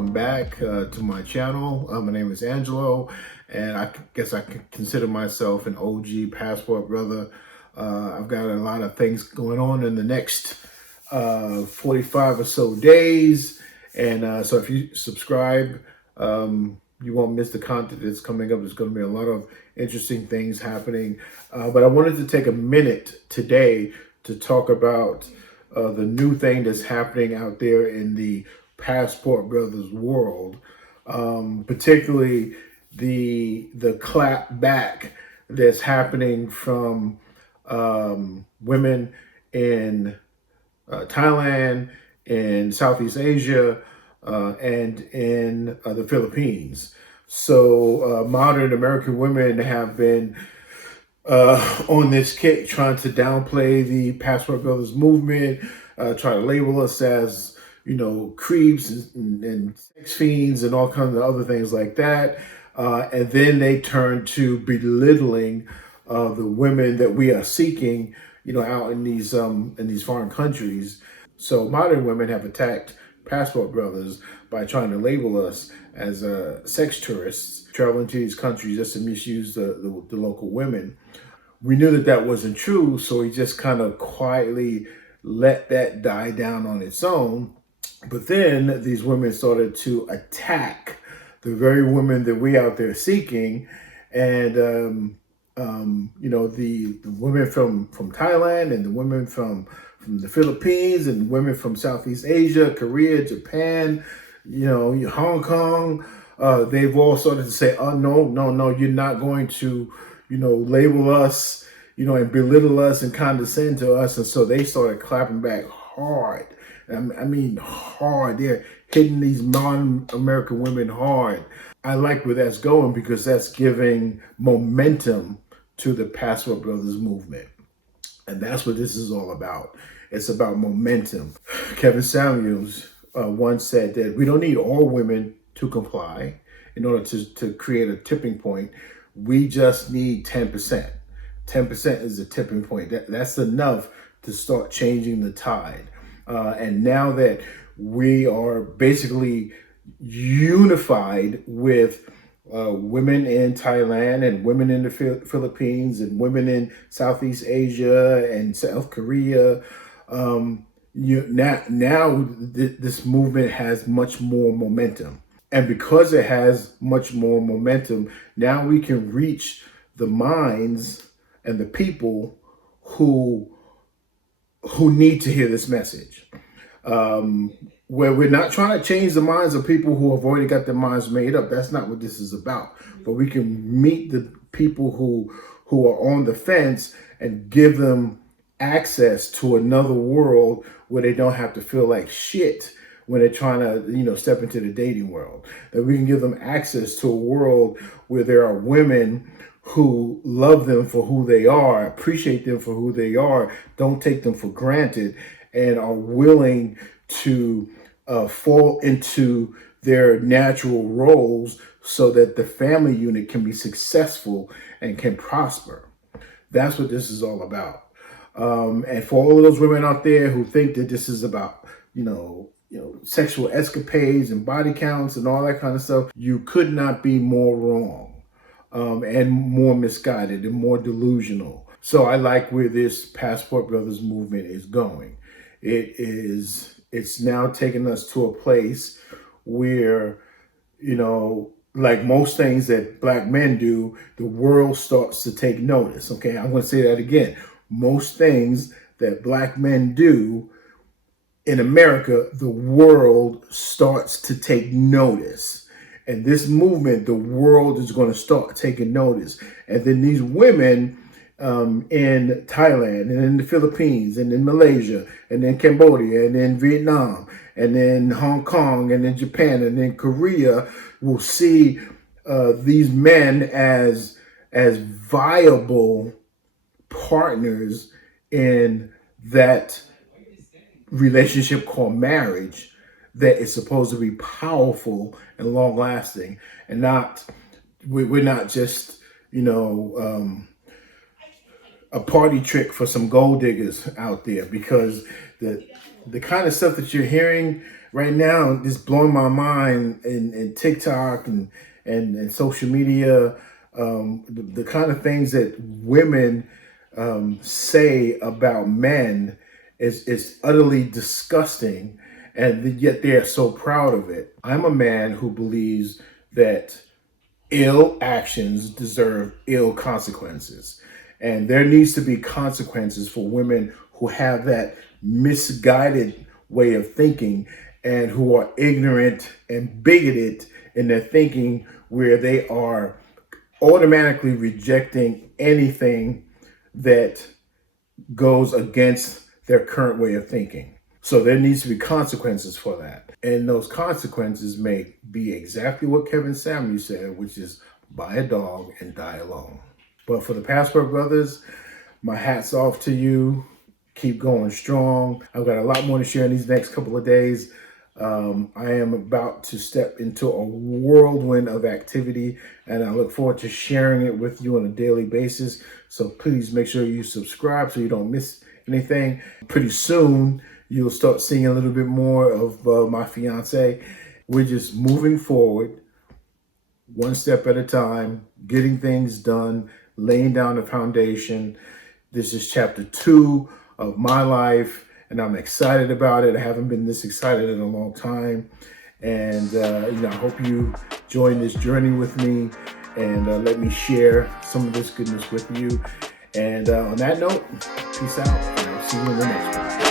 welcome back to my channel. My name is Angelo, and I guess I can consider myself an OG passport brother. I've got a lot of things going on in the next 45 or so days, and so if you subscribe, you won't miss the content that's coming up. There's going to be a lot of interesting things happening, but I wanted to take a minute today to talk about the new thing that's happening out there in the Passport Brothers world, particularly the clap back that's happening from women in Thailand, in Southeast Asia, and in the Philippines. So modern American women have been on this kick trying to downplay the Passport Brothers movement, try to label us as, creeps and sex fiends and all kinds of other things like that. And then they turn to belittling the women that we are seeking, out in these foreign countries. So modern women have attacked Passport Brothers by trying to label us as sex tourists traveling to these countries just to misuse the local women. We knew that that wasn't true, so we just kind of quietly let that die down on its own. But then these women started to attack the very women that we out there seeking, and the women from Thailand and the women from the Philippines and women from Southeast Asia, Korea, Japan, Hong Kong. They've all started to say, "Oh no, you're not going to, label us, and belittle us and condescend to us." And so they started clapping back hard. I mean hard. They're hitting these non-American women hard. I like where that's going because that's giving momentum to the Passport Brothers movement. And that's what this is all about. It's about momentum. Kevin Samuels once said that we don't need all women to comply in order to create a tipping point. We just need 10%. 10% is the tipping point. That's enough to start changing the tide. And now that we are basically unified with women in Thailand and women in the Philippines and women in Southeast Asia and South Korea, this movement has much more momentum. And because it has much more momentum, now we can reach the minds and the people who need to hear this message. Where we're not trying to change the minds of people who have already got their minds made up. That's not what this is about. But we can meet the people who are on the fence and give them access to another world where they don't have to feel like shit when they're trying to, step into the dating world. That we can give them access to a world where there are women who love them for who they are, appreciate them for who they are, don't take them for granted, and are willing to fall into their natural roles so that the family unit can be successful and can prosper. That's what this is all about. And for all of those women out there who think that this is about, sexual escapades and body counts and all that kind of stuff, you could not be more wrong, and more misguided and more delusional. So I like where this Passport Brothers movement is going. It's now taking us to a place where, like most things that black men do, the world starts to take notice. Okay, I'm going to say that again. Most things that black men do in America, the world starts to take notice. And this movement, the world is going to start taking notice. And then these women in Thailand and in the Philippines and in Malaysia and in Cambodia and in Vietnam and in Hong Kong and in Japan and in Korea will see these men as viable partners in that relationship called marriage that is supposed to be powerful and long lasting, and we're not just a party trick for some gold diggers out there, because the kind of stuff that you're hearing right now, it's blowing my mind in TikTok and social media, the kind of things that women say about men is utterly disgusting, and yet they're so proud of it. I'm a man who believes that ill actions deserve ill consequences. And there needs to be consequences for women who have that misguided way of thinking and who are ignorant and bigoted in their thinking, where they are automatically rejecting anything that goes against their current way of thinking. So there needs to be consequences for that. And those consequences may be exactly what Kevin Samuel said, which is buy a dog and die alone. But for the Passport Brothers, my hat's off to you. Keep going strong. I've got a lot more to share in these next couple of days. I am about to step into a whirlwind of activity, and I look forward to sharing it with you on a daily basis. So please make sure you subscribe so you don't miss anything. Pretty soon, you'll start seeing a little bit more of my fiance. We're just moving forward, one step at a time, getting things done, laying down the foundation. This is chapter 2 of my life, and I'm excited about it. I haven't been this excited in a long time. And I hope you join this journey with me, and let me share some of this goodness with you. And on that note, peace out, and I'll see you in the next one.